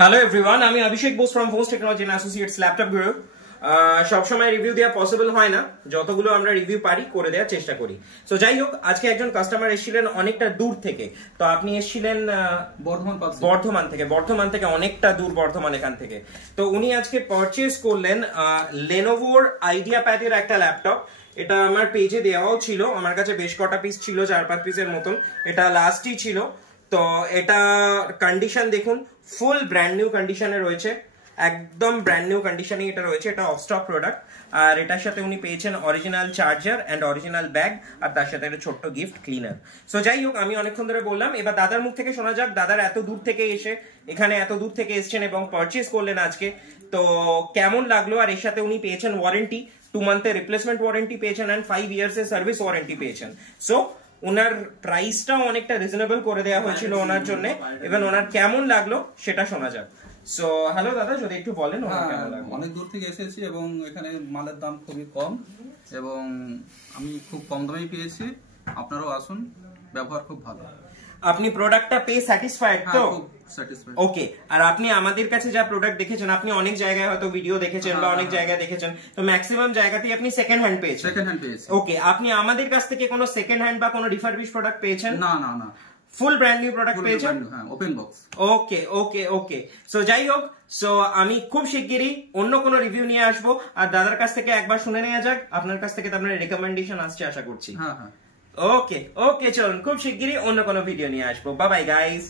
Hello everyone, আমি Abhishek Bose from Force Technology and Associates Laptop Guru. সবসময় review দেওয়া possible হয় না, যতগুলো আমরা রিভিউ পারি করে দেওয়ার চেষ্টা করি। তো যাই হোক, আজকে একজন কাস্টমার এসেছিলেন অনেকটা দূর থেকে। তো আপনি এসেছিলেন বর্ধমান থেকে অনেকটা দূর, বর্ধমান এখান থেকে। তো উনি আজকে পারচেজ করলেন লেনোভোর আইডিয়াপ্যাডের একটা ল্যাপটপ। এটা আমার পেজে দেওয়াও ছিল, আমার কাছে বেশ কটা পিস ছিল, 4-5 পিসের মতন। এটা লাস্টই ছিল। তো এটা কন্ডিশন দেখুন, ফুল ব্র্যান্ড নিউ কন্ডিশনে রয়েছে, একদম ব্র্যান্ড নিউ কন্ডিশনে এটা রয়েছে। এটা অফ স্টক প্রোডাক্ট। আর এটার সাথে উনি পেয়েছেন original charger and original bag, আর তার সাথে একটা ছোট্ট গিফট ক্লিনার। সো যাই হোক, আমি অনেকক্ষণ ধরে বললাম, এবার দাদার মুখ থেকে শোনা যাক, দাদার এত দূর থেকে এসে এখানে এত দূর থেকে এসেছেন এবং পারচেজ করলেন আজকে, তো কেমন লাগলো। আর এর সাথে উনি পেয়েছেন ওয়ারেন্টি, 2 মান্থের রিপ্লেসমেন্ট ওয়ারেন্টি পেয়েছেন এন্ড 5 ইয়ার্স এর সার্ভিস ওয়ারেন্টি পেয়েছেন। সো ওনার প্রাইসটাও অনেকটা রিজনেবল করে দেওয়া হয়েছিল ওনার জন্য। এবং ওনার কেমন লাগলো সেটা শোনা যাক। সো হ্যালো দাদা, যদি একটু বলেন ওনার কেমন লাগলো। অনেক দূর থেকে এসেছি এবং এখানে মালের দাম খুবই কম এবং আমি খুব কম দামেই পেয়েছি। আপনারাও আসুন, ব্যবহার খুব ভালো। আপনি প্রোডাক্টটা পেয়ে স্যাটিসফাইড তো? স্যাটিসফাইড। ওকে। আর আপনি আমাদের কাছে যা প্রোডাক্ট দেখেছেন, আপনি অনেক জায়গায় হয়তো ভিডিও দেখেছেন বা অনেক জায়গায় দেখেছেন, তো ম্যাক্সিমাম জায়গাতেই আপনি সেকেন্ড হ্যান্ড পেয়েছেন। সেকেন্ড হ্যান্ড পেয়েছি। ওকে, আপনি আমাদের কাছ থেকে কোনো সেকেন্ড হ্যান্ড বা কোনো রিফারবিশ প্রোডাক্ট পেয়েছেন? না না না, ফুল ব্র্যান্ড নিউ প্রোডাক্ট পেয়েছেন? হ্যাঁ, ওপেন বক্স। ওকে ওকে ওকে। সো যাই হোক, সো আমি খুব শিগগিরই অন্য কোনো রিভিউ নিয়ে আসবো। আর দাদার কাছ থেকে একবার শুনে নেওয়া যাক, আপনার কাছ থেকে তো আপনার রেকমেন্ডেশন আসছে আশা করছি। হ্যাঁ হ্যাঁ। ওকে ওকে, চলুন খুব শিগগিরই অন্য কোনো ভিডিও নিয়ে আসবো। Bye bye guys.